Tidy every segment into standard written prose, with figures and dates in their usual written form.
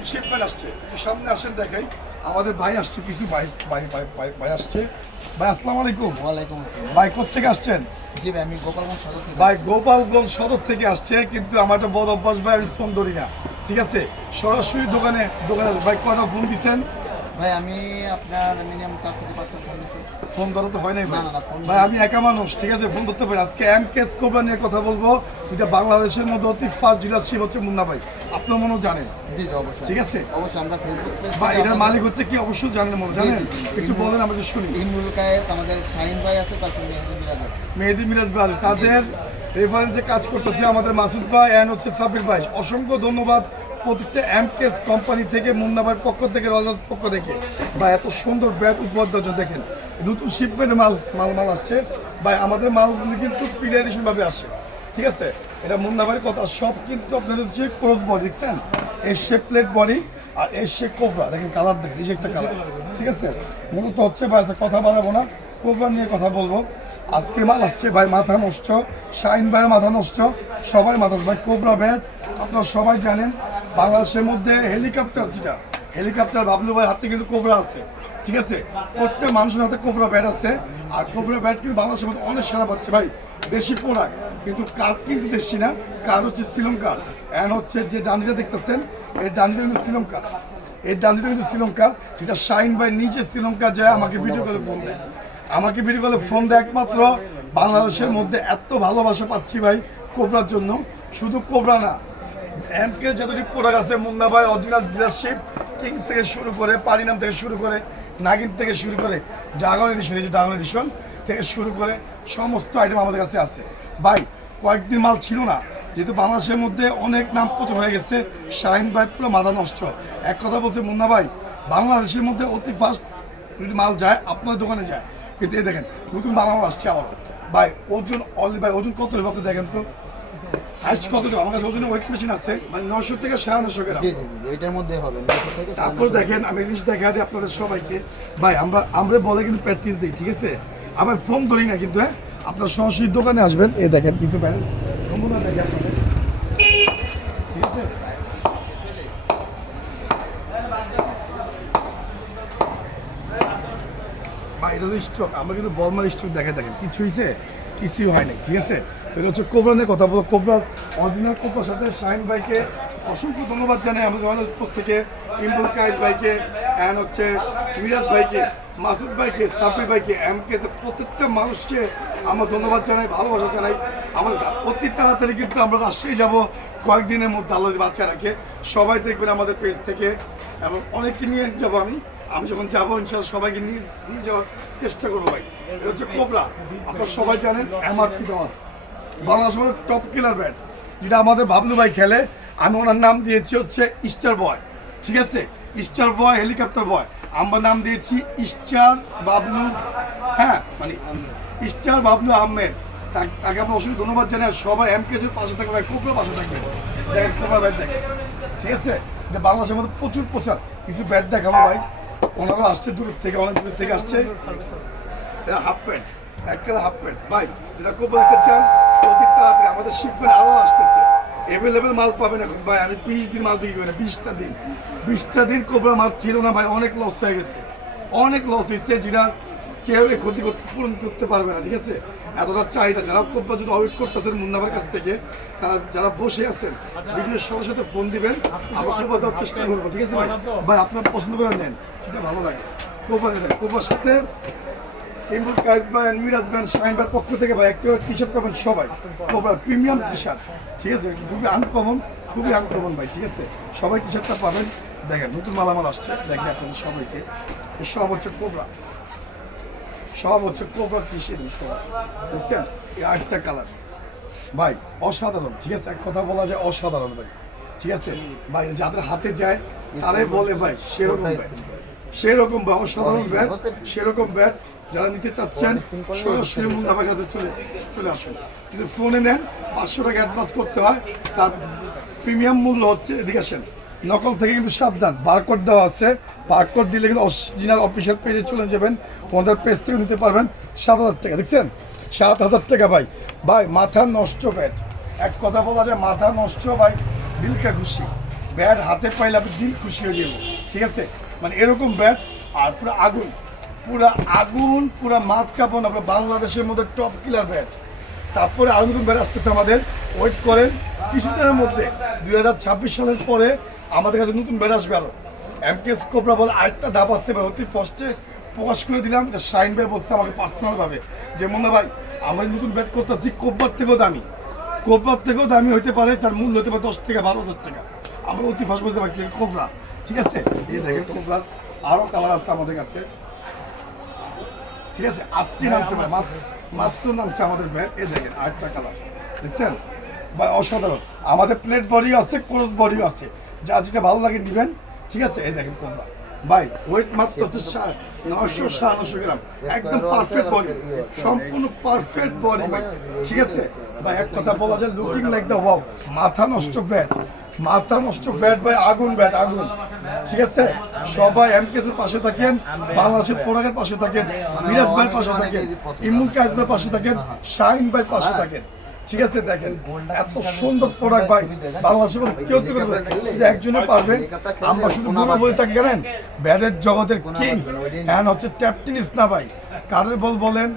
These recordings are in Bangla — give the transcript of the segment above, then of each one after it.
নতুন শিপমেন্ট আসছে, একটু সামনে আসেন দেখাই। আমাদের ভাই আসছে, কিছু ভাই ভাই ভাই ভাই ভাই আসছে। ভাই আসসালামু আলাইকুম। ওয়ালাইকুম আসসালাম। ভাই কোথেকে আসছেন? জি ভাই, আমি গোপালগঞ্জ সদর থেকে ভাই আসছি। গোপালগঞ্জ সদর থেকে আসছে, কিন্তু আমার একটা বদ অভ্যাস ভাই, আমি ফোন ধরি না, ঠিক আছে? সরাসরি দোকানে ভাই কয়টা ফোন দিচ্ছেন? ভাই আমি আপনার মিনিমাম 4 থেকে 5টা ফোন দিচ্ছি। ফোন ধরা তো হয় নাই ভাই। না, ফোন ভাই আমি একা মানুষ, ঠিক আছে, ফোন ধরতে পারি। আজকে এমকেএস কোবরা নিয়ে কথা বলবো, যেটা বাংলাদেশের মধ্যে অতি ফার্স্ট ডিলারশিপ হচ্ছে মুন্না ভাই, আপনার মনে জানেন, জি জি অবশ্যই। ঠিক আছে? অবশ্যই আমরা ফেসবুক পেজ ভাই এটার মালিক হচ্ছে কি অবশ্যই জানেন, মনে জানেন? একটু বলেন আমাদের শুনি। ইমরুল কায়েস, আমাদের শাহিন ভাই আছে, তারপর মেহেদি মিরাজ আছে। মেহেদি মিরাজ ভাই, তাদের রেফারেন্সে কাজ করতেছে আমাদের মাসুদ ভাই এন্ড হচ্ছে সাবির ভাই। অসংখ্য ধন্যবাদ প্রত্যেকটা এমকেএস কোম্পানি থেকে, মুন্না ভাইয়ের পক্ষ থেকে, রজার পক্ষ থেকে বা এত সুন্দর ব্যাগ উপহার দেওয়ার জন্য। দেখেন নতুন শিপমেন্টের মাল আসছে ভাই, আমাদের মালগুলি কিন্তু পিরিয়ডিশন ভাবে আসে, ঠিক আছে? এটা মুন্না ভাইয়ের কথা, সব কিন্তু আপনার হচ্ছে ক্রস বডি, দেখছেন? এই শেপ প্লেট বডি আর এই শেপ কোবরা, দেখেন কালার দেখেন, এই যে একটা কালার, ঠিক আছে? মূলত হচ্ছে ভাই কথা বাড়াবো না, কোবরা নিয়ে কথা বলবো। আজকে মাল আসছে ভাই, মাথা নষ্ট, শাইন ভাইয়ের মাথা নষ্ট, সবার মাথা নষ্ট ভাই। কোবরা ব্যাট আপনারা সবাই জানেন, বাংলাদেশের মধ্যে হেলিকপ্টার, যেটা হেলিকপ্টার বাবলু ভাইয়ের হাতে কিন্তু কোবরা আছে, ঠিক আছে? প্রত্যেক মানুষের হাতে কোবরা ব্যাট আছে, আর কোবরা ব্যাট কিন্তু বাংলাদেশের মধ্যে অনেক সারা পাচ্ছে ভাই। দেশি প্রোডাক্ট, কিন্তু কাঠ কিন্তু দেশি না, কাঠ হচ্ছে শ্রীলঙ্কার। এন্ড হচ্ছে যে ডান্ডিটা দেখতেছেন, এই ডান্ডিটা কিন্তু শ্রীলঙ্কার, এই ডান্ডিটা কিন্তু শ্রীলঙ্কার, যেটা শাইন ভাই নিজে শ্রীলঙ্কা যায় আমাকে ভিডিও করে ফোন দেয়, আমাকে ভিডিও কলে ফোন দেয়। একমাত্র বাংলাদেশের মধ্যে এত ভালোবাসা পাচ্ছি ভাই কোবরার জন্য। শুধু কোবরা না, এমকে যতটি প্রোডাক্ট আছে, মুন্না ভাই অরিজিনাল ডিলারশিপ, কিংস থেকে শুরু করে, পারিনাম থেকে শুরু করে, নাগিন থেকে শুরু করে, ড্রাগন এডিশন, এই যে ড্রাগন এডিশন থেকে শুরু করে সমস্ত আইটেম আমাদের কাছে আছে ভাই। কয়েকদিন মাল ছিল না, যেহেতু বাংলাদেশের মধ্যে অনেক নাম প্রচার হয়ে গেছে, শাহিন ভাই পুরো মাথা নষ্ট। এক কথা বলছে মুন্না ভাই, বাংলাদেশের মধ্যে অতি ফার্স্ট যদি মাল যায় আপনার দোকানে যায়, কিন্তু এই দেখেন নতুন বাংলা মাল আসছে আবার ভাই। ওজন অলি ভাই, ওজন কত হবে আপনি দেখেন তো, হাইস্ট কত দেবো? আমার কাছে ওজনে ওয়েট মেশিন আছে, মানে 900 থেকে 950 গ্রাম। জি জি জি, এটার মধ্যে হবে 900 থেকে তারপর দেখেন আমি জিনিস দেখা দিই আপনাদের সবাইকে ভাই, আমরা বলে কিন্তু প্র্যাকটিস দিই, ঠিক আছে? আবার ফোন ধরি না কিন্তু, হ্যাঁ আপনার সরাসরি দোকানে আসবেন। এই দেখেন কিছু প্যানেল নমুনা দেখে আপনাদের, ঠিক আছে? ভাই এটা তো স্টক, আমরা কিন্তু বলমার স্টক দেখে দেখেন, কিছু হয়েছে? কিছুই হয় নাই, ঠিক আছে? তো এটা হচ্ছে কোবরা নিয়ে কথা বলো। কোবরার অরিজিনাল কোবরার সাথে শাহিন ভাইকে অসংখ্য ধন্যবাদ জানাই, আমাদের জওয়ান থেকে ইমরুল কায়েস ভাইকে, অ্যান্ড হচ্ছে মিরাজ ভাইকে, মাসুদ ভাইকে, সাব্বির ভাইকে, এমকেএস প্রত্যেকটা মানুষকে আমরা ধন্যবাদ জানাই, ভালোবাসা জানাই। আমাদের অতি তাড়াতাড়ি কিন্তু আমরা রাজশাহী যাব কয়েকদিনের মধ্যে, আল্লাহ বাচ্চা রাখে। সবাই দেখবেন আমাদের পেজ থেকে, এবং অনেককে নিয়ে যাবো আমি যখন যাবো ইনশাল্লাহ সবাইকে নিয়ে যাওয়ার চেষ্টা করবো ভাই। এটা হচ্ছে কোবরা, আপনারা সবাই জানেন এমআরপি দেওয়া আছে, বাংলাদেশের টপ কিলার ব্যাট, যেটা আমাদের বাবলু ভাই খেলে। আমি ওনার নাম দিয়েছি হচ্ছে স্টার বয়, ঠিক আছে? স্টার বয়, হেলিকপ্টার বয়, আমরা নাম দিয়েছি স্টার বাবলু, হ্যাঁ মানে স্টার বাবলু আহমেদ। তাকে আমরা অসংখ্য ধন্যবাদ জানাই। সবাই এমকেএস এর পাশে থাকবে ভাই, কোবরা পাশে থাকবে, দেখেন কোবরা ব্যাট দেখেন, ঠিক আছে? এটা বাংলাদেশের মধ্যে প্রচুর প্রচার, কিছু ব্যাট দেখাবো ভাই। ওনারা আসছে দূর থেকে, অনেক দূর থেকে আসছে। এটা হাফ প্যান্ট, একটা হাফ প্যান্ট ভাই, যেটা খুব দেখতে চান অতি তাড়াতাড়ি আমাদের শিপমেন্ট আরও আসতেছে, অ্যাভেলেবেল মাল পাবেন এখন ভাই। আমি 20 দিন মাল বিক্রি করি না, 20টা দিন কোবরা মাল ছিল না ভাই, অনেক লস হয়ে গেছে, অনেক লস হয়েছে, যেটা কেউ ক্ষতি পূরণ করতে পারবে না, ঠিক আছে? এতটা চাহিদা, যারা কোবরা যদি ওয়েট করতেছেন মুন্নাবার কাছ থেকে, তারা যারা বসে আছেন ভিডিওর সাথে সাথে ফোন দিবেন, আমরা কোবরা দেওয়ার চেষ্টা করবো, ঠিক আছে ভাই? ভাই আপনার পছন্দ করে নেন, সেটা ভালো লাগে। কোবরা নেবেন, কোবরার সাথে ইমরুল কায়েস ভাই, মিরাজ ভাই, শাহিন ভাইয়ের পক্ষ থেকে ভাই একটা টি শার্ট পাবেন সবাই, কোবরা প্রিমিয়াম টি শার্ট, ঠিক আছে? খুবই আনকমন ভাই, ঠিক আছে? সবাই টি শার্টটা পাবেন। দেখেন নতুন মালামাল আসছে, দেখেন আপনাদের সবাইকে। সব হচ্ছে কোবরা, সব হচ্ছে কোবরা টি শার্ট, দেখছেন? এই 8টা কালার ভাই, অসাধারণ, ঠিক আছে? এক কথা বলা যায় অসাধারণ ভাই, ঠিক আছে ভাই? যাদের হাতে যায় তারাই বলে ভাই সেরকম ব্যাট, সেরকম ব্যাট, অসাধারণ ব্যাট, সেরকম ব্যাট। যারা নিতে চাচ্ছেন সরাসরি মুন্নাভাইয়ের কাছে চলে আসুন। যদি ফোনে নেন 500 টাকা অ্যাডভান্স করতে হয়, তার প্রিমিয়াম মূল্য হচ্ছে, এদিকে আসেন, নকল থেকে কিন্তু সাবধান, বারকোড দেওয়া আছে, বারকোড দিলে কিন্তু অরিজিনাল অফিসিয়াল পেজে চলে যাবেন, ওনাদের পেজ থেকে নিতে পারবেন 7,000 টাকা, দেখছেন? 7,000 টাকা ভাই। ভাই মাথা নষ্ট ব্যাট, এক কথা বলা যায় মাথা নষ্ট ভাই, দিলকা খুশি ব্যাট হাতে পাইলে আপনি দিল খুশি হয়ে যাবো, ঠিক আছে? মানে এরকম ব্যাট, আর পুরো আগুন, পুরো মাঠ কাঁপন, আপনার বাংলাদেশের মধ্যে টপ কিলার ব্যাট। তারপরে আরো নতুন ব্যাট আসতেছে আমাদের, ওয়েট করেন কিছুদিনের মধ্যে 2026 সালের পরে আমাদের কাছে নতুন ব্যাট আসবে আরো। এমকেএস কোবরা বলে আরেকটা ধাপ আসছে ভাই, অতি কষ্টে প্রকাশ করে দিলাম। এটা শাহিন ভাই বলছে আমাকে পার্সোনাল ভাবে যে মুন্না ভাই আমরা নতুন ব্যাট করতেছি, কোবরার থেকেও দামি হইতে পারে, তার মূল্য হতে পারে 10 থেকে 12 হাজার টাকা। আমরা অতি ফার্স্ট বলতে পারি কোবরা, ঠিক আছে? এই দেখেন কোবরার আরো কালার আছে আমাদের কাছে, ঠিক আছে? আজকে নামছে ভাই, মাত্র নামছে আমাদের ব্যাট। এই দেখেন আরেকটা কালার দেখছেন ভাই, অসাধারণ। আমাদের প্লেট বডিও আছে, ক্রস বডিও আছে, যা যেটা ভালো লাগে নিবেন, ঠিক আছে? এই দেখেন কোবরা ভাই, ওয়েট মাত্র হচ্ছে 900-950 গ্রাম, একদম পারফেক্ট বডি, সম্পূর্ণ পারফেক্ট বডি ভাই, ঠিক আছে ভাই? এক কথা বলা যায় লুকিং লাইক দ্য ওয়াও, মাথা নষ্ট ব্যাট ভাই, আগুন ব্যাট, আগুন, ঠিক আছে? সবাই এমকেএস এর পাশে থাকেন, বাংলাদেশের প্রোডাক্টের পাশে থাকেন, মিরাজ ভাইয়ের পাশে থাকেন, ইমুল কাজবের পাশে থাকেন, শাহিন ভাইয়ের পাশে থাকেন, ঠিক আছে? দেখেন এত সুন্দর প্রোডাক্ট ভাই, বাংলাদেশের মধ্যে কেউ তো করবে না, শুধু একজনে পারবে। আমরা শুধু বড় বলে থাকি জানেন, ব্যাটের জগতের কিংস হ্যাঁ হচ্ছে ক্যাপ্টেনিস না ভাই, কারের বল বলেন,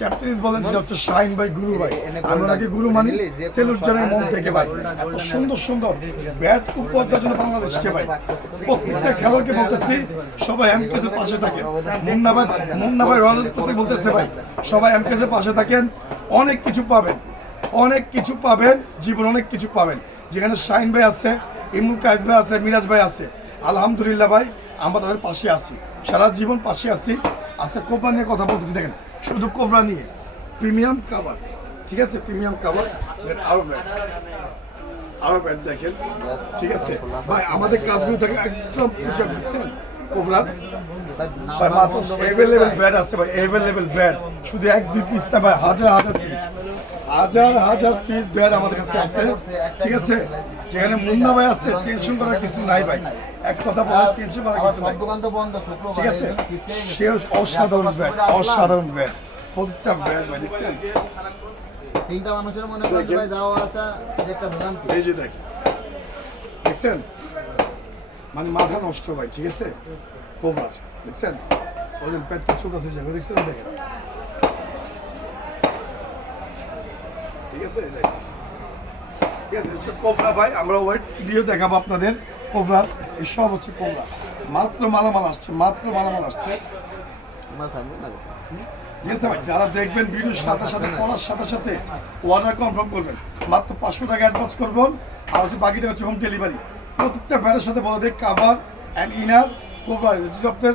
ক্যাপ্টেনিস বলেন, সেটা হচ্ছে শাহিন ভাই, গুরু ভাই। আমরা নাকি গুরু মানি, সেলুট জানাই মন থেকে ভাই। এত সুন্দর ব্যাট উপহার দেওয়ার জন্য বাংলাদেশকে ভাই, প্রত্যেকটা খেলোয়াড়কে বলতেছি সবাই এমকেএস এর পাশে থাকেন। মুন্না ভাই রয়্যাল প্রতি বলতেছে ভাই, সবাই এমকেএস এর পাশে থাকেন, অনেক কিছু পাবেন, জীবন অনেক কিছু পাবেন। যেখানে শাহিন ভাই আছে, ইমরুল কায়েস ভাই আছে, মিরাজ ভাই আছে, আলহামদুলিল্লাহ ভাই আমরা তাদের পাশে আছি, সারা জীবন পাশে আছি। আচ্ছা কোবরা নিয়ে কথা বলতেছি, দেখেন শুধু কোবরা নিয়ে প্রিমিয়াম কাভার, ঠিক আছে? প্রিমিয়াম কাভার, আরো ব্যাট দেখেন, ঠিক আছে ভাই? আমাদের কাজগুলো থাকে একদম হিসাব দিচ্ছেন কোবরার ভাই, মাত্র অ্যাভেলেবেল ব্যাট আছে ভাই, অ্যাভেলেবেল ব্যাট, শুধু 1-2 পিস না ভাই, হাজার পিস ব্যাট আমাদের কাছে আছে, ঠিক আছে? যেখানে মুন্না ভাই আছে, টেনশন করার কিছু নাই ভাই, এক কথা বলে টেনশন করার কিছু নাই, ঠিক আছে? সে অসাধারণ ব্যাট, প্রত্যেকটা ব্যাট ভাই দেখছেন, তিনটা মানুষের মনে করছে ভাই যাওয়া আসা একটা ভোগান্তি। এই যে দেখছেন মানে মাথা নষ্ট ভাই, ঠিক আছে? কোবরার দেখছেন ওই দিন প্যাটটা ছোট আছে যাবে, দেখছেন দেখেন, ঠিক আছে? দেখেন, ঠিক আছে? কোবরা ভাই আমরা ওয়েট দিয়ে দেখাবো আপনাদের। কোবরার এই সব হচ্ছে কোবরা, মাত্র মালামাল আসছে, আমার থাকবে না ঠিক আছে ভাই? যারা দেখবেন ভিডিওর সাথে পড়ার সাথে অর্ডার কনফার্ম করবেন, মাত্র 500 টাকা অ্যাডভান্স করবেন, আর হচ্ছে বাকিটা হচ্ছে হোম ডেলিভারি। প্রত্যেকটা ব্যাটের সাথে বলা দেয় কাভার অ্যান্ড ইনার কোভার, আপনার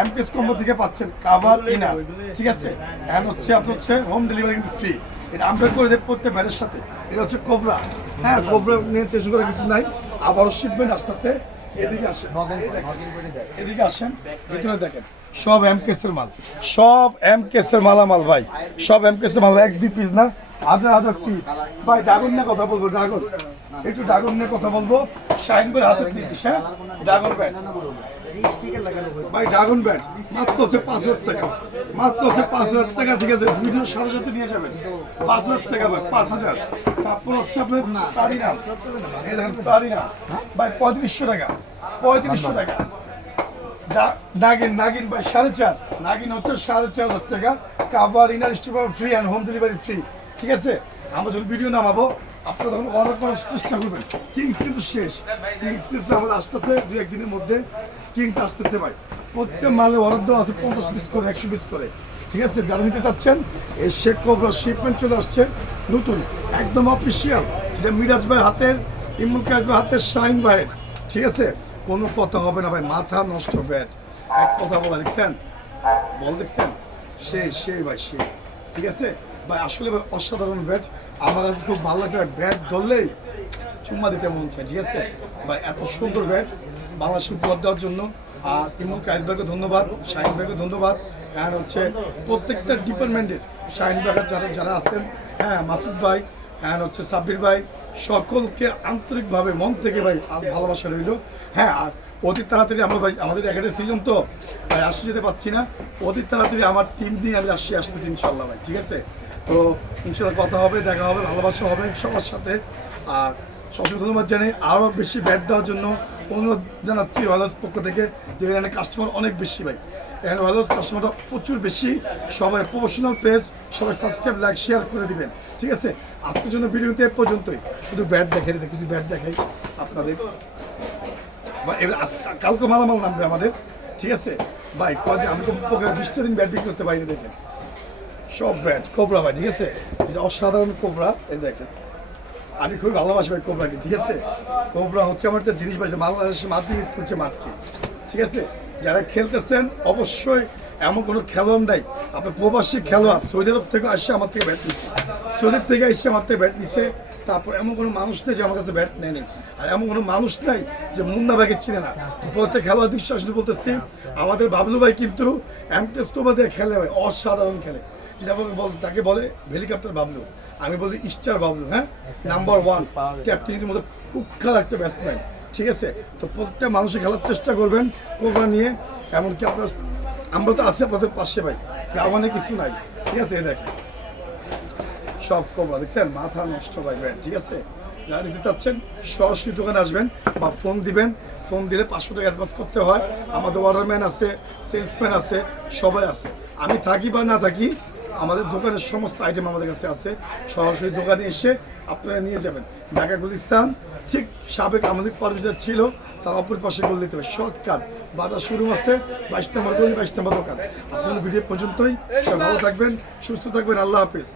এমকেএস কম্বো থেকে পাচ্ছেন কাভার ইনার, ঠিক আছে? অ্যান্ড হচ্ছে আপনার হচ্ছে হোম ডেলিভারি কিন্তু ফ্রি, এটা আমরা করে দেব প্রত্যেক ব্যাটের সাথে। এটা হচ্ছে কোবরা, হ্যাঁ কোবরা নিয়ে টেনশন করার কিছু নাই, আবারও শিপমেন্ট আসতেছে। এদিকে আসেন, ভিতরে দেখেন সব এমকেএস এর মালামাল ভাই, সব এমকেএস এর মাল, 1-2 পিস না, হাজার পিস ভাই। ড্রাগন নিয়ে কথা বলবো, ড্রাগন নিয়ে কথা বলবো, শাহিন ভাইয়ের হাতে দিচ্ছি, হ্যাঁ? ড্রাগন ব্যাট ভাই, ড্রাগন ব্যাট মাত্র হচ্ছে 5,000 টাকা, ঠিক আছে? ভিডিওর সাথে নিয়ে যাবেন 5,000 টাকা ভাই, 5,000। তারপর হচ্ছে আপনার প্লাটিনাম, এই দেখেন প্লাটিনাম ভাই 3500 টাকা, নাগিন ভাই 4.5, নাগিন হচ্ছে 4,500 টাকা, cover inner store free and home delivery free, ঠিক আছে? আমরা যখন ভিডিও নামাবো আপনারা তখন অর্ডার করার চেষ্টা করবেন। কিংস কিন্তু শেষ, কিংস আমাদের আসতেছে 2-1 দিনের মধ্যে, কিংস আসতেছে ভাই। প্রত্যেক মালে অর্ডার দেওয়া আছে 50 পিস করে, 100 পিস করে, ঠিক আছে? যারা নিতে চাচ্ছেন এই শেখ কোবরা শিপমেন্ট চলে আসছে নতুন, একদম অফিসিয়াল, যেটা মিরাজ ভাইয়ের হাতের, ইমরুল কায়েস ভাইয়ের হাতের, শাহিন ভাইয়ের, ঠিক আছে? কোনো কথা হবে না ভাই, মাথা নষ্ট ব্যাট, এক কথা বলা দেখছেন, দেখছেন সেই ভাই, ঠিক আছে ভাই? আসলে ভাই অসাধারণ ব্যাট, আমার কাছে খুব ভালো লাগছে ভাই, ব্যাট ধরলেই চুম্মা দিতে মন চায়, ঠিক আছে ভাই? এত সুন্দর ব্যাট বাংলাদেশ উপহার দেওয়ার জন্য। আর ইমরুল কায়েস ভাইকে ধন্যবাদ, শাহিন ভাইকে ধন্যবাদ, আর হচ্ছে প্রত্যেকটা ডিপার্টমেন্টের শাহিন ভাই যারা আছেন, হ্যাঁ মাসুদ ভাই, হ্যাঁ হচ্ছে সাব্বির ভাই, সকলকে আন্তরিকভাবে মন থেকে ভাই ভালোবাসা রইল। হ্যাঁ, আর অতি তাড়াতাড়ি আমরা ভাই, আমাদের একাডেমি সিজন তো ভাই আসতে যেতে পারছি না, অতি তাড়াতাড়ি আমার টিম দিয়ে আমি আসতেছি ইনশাল্লাহ ভাই, ঠিক আছে? তো ইনশাল্লাহ কথা হবে, দেখা হবে, ভালোবাসা হবে সবার সাথে। আর অসংখ্য ধন্যবাদ জানাই। আরও বেশি ব্যাট দেওয়ার জন্য অনুরোধ জানাচ্ছি রয়্যাল পক্ষ থেকে, যে এখানে কাস্টমার অনেক বেশি ভাই, এখানে রয়্যাল কাস্টমারটা প্রচুর বেশি। সবাই প্রফেশনাল পেজ, সবাই সাবস্ক্রাইব লাইক শেয়ার করে দিবেন, ঠিক আছে। আজকের জন্য ভিডিওতে এ পর্যন্তই। শুধু ব্যাট দেখাই, কিছু ব্যাট দেখাই আপনাদের, বা এবার কালকে মালামাল নামবে আমাদের, ঠিক আছে ভাই। কদিন আমি তো 20টা দিন ব্যাট বিক্রি করতে পারিনি, দেখেন সব ব্যাট কোবরা ভাই, ঠিক আছে। এটা অসাধারণ কোবরা, এই দেখেন আমি খুবই ভালোবাসি ভাই কোবরাকে, ঠিক আছে। কোবরা হচ্ছে আমার একটা জিনিস ভাই, যে বাংলাদেশের মাধ্যমে তুলছে মাঠকে, ঠিক আছে। যারা খেলতেছেন অবশ্যই এমন কোনো খেলোয়াড় নাই, আপনার প্রবাসী খেলোয়াড় সৌদি আরব থেকে আসছে আমার থেকে ব্যাট নিচ্ছে, সৌদি থেকে এসে আমার থেকে ব্যাট নিচ্ছে। তারপর এমন কোনো মানুষ নেই যে আমার কাছে ব্যাট নেয়নি, আর এমন কোনো মানুষ নাই যে মুন্না ভাইকে চিনে না। প্রত্যেক খেলোয়াড় বিশ্বাস বলতেছি, আমাদের বাবলু ভাই কিন্তু এমটেস্টোবা দিয়ে খেলে ভাই, অসাধারণ খেলে। যেটা বলতে তাকে বলে হেলিকপ্টার বাবলু, আমি বলি স্টার বাবলু, হ্যাঁ, নাম্বার 1 ক্যাপ্টেন্সির মধ্যে কুখ্যাত একটা ব্যাটসম্যান, ঠিক আছে। তো প্রত্যেক মানুষের খেলার চেষ্টা করবেন কোবরা নিয়ে, এমনকি আপনার আমরা তো আছি আপনাদের পাশে ভাই, আমাদের কিছু নাই, ঠিক আছে। এই দেখেন সব কোবরা দেখছেন, মাথা নষ্ট ভাই ব্যাট, ঠিক আছে। যারা নিতে চাচ্ছেন সরাসরি দোকানে আসবেন বা ফোন দিবেন, ফোন দিলে 500 টাকা অ্যাডভান্স করতে হয়। আমাদের অর্ডারম্যান আছে, সেলসম্যান আছে, সবাই আছে। আমি থাকি বা না থাকি, আমাদের দোকানের সমস্ত আইটেম আমাদের কাছে আছে। সরাসরি দোকানে এসে আপনারা নিয়ে যাবেন। ঢাকা গুলিস্তান ঠিক সাবেক আমাদের কলেজে ছিল, তার অপর পাশে গলি দিতে হবে, শর্টকাট বাজার শুরু আছে 22 নম্বর গলি, 22 নম্বর দোকান। আসলে ভিডিও পর্যন্তই, সবাই ভালো থাকবেন, সুস্থ থাকবেন, আল্লাহ হাফিজ।